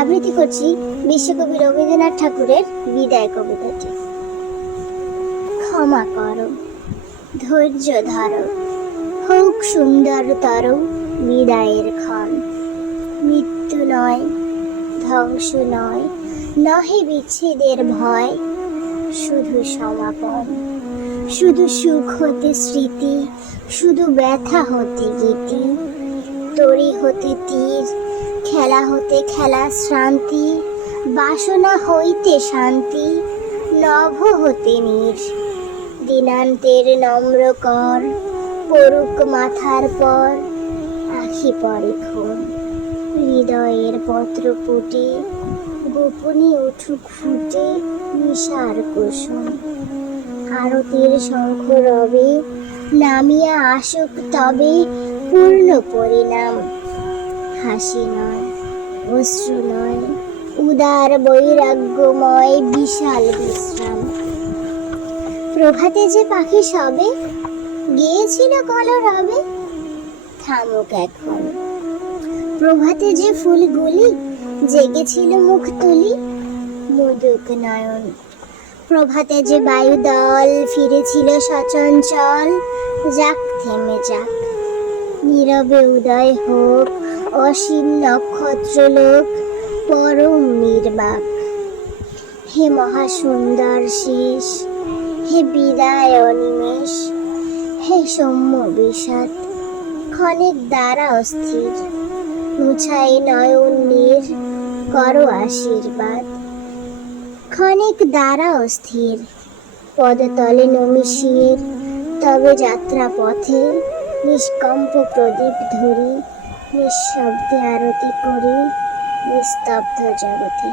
আবৃত্তি করছি বিশ্বকবি রবীন্দ্রনাথ ঠাকুরের বিদায় কবিতাটি। ক্ষমা করো, ধৈর্য ধরো, হোক সুন্দরতর বিদায়ের ক্ষণ। মৃত্যু নয়, ধ্বংস নয়, নহে বিচ্ছেদের ভয়, শুধু সমাপন। শুধু সুখ হতে স্মৃতি, শুধু ব্যথা হতে গীতি। তরি হতে তীর, খেলা হতে খেলা শ্রান্তি। বাসনা হইতে শান্তি, নভ হতে নীর। দিনান্তের নম্র কর, পড়ুক মাথার পর। আখি পরে ক্ষণ, হৃদয়ের পত্র পুটে। গোপনে উঠুক ফুটে নিশার কুসুম। আরতির শঙ্খ রবে, নামিয়া আসুক তবে পূর্ণ পরিণাম। হাসি নয়, অশ্রু নয়, উদার বৈরাগ্যময় বিশাল বিশ্রাম। প্রভাতে যে পাখি সবে গিয়েছিল কলরবে, থামুক এখন। প্রভাতে যে ফুলগুলি জেগেছিল মুখ তুলি, মুদুক নয়ন। প্রভাতে যে বায়ুদল ফিরেছিল সচঞ্চল, যাক থেমে যাক। নীরবে উদয় হোক অসীম নক্ষত্রলোক, পরম নির্বাক। হে মহাসুন্দর শেষ, হে বিদায় অনিমেষ। হে সৌম্য বিষাদ, ক্ষণিক দ্বারা অস্থির। মুছাই নয়ন নীর, করো আশীর্বাদ। ক্ষণিক দ্বারা অস্থির, পদতলে নমিশির। তবে যাত্রা পথে নিষ্কম্প প্রদীপ ধরি, নিঃশব্দে আরতি করি নিস্তব্ধ জগতে।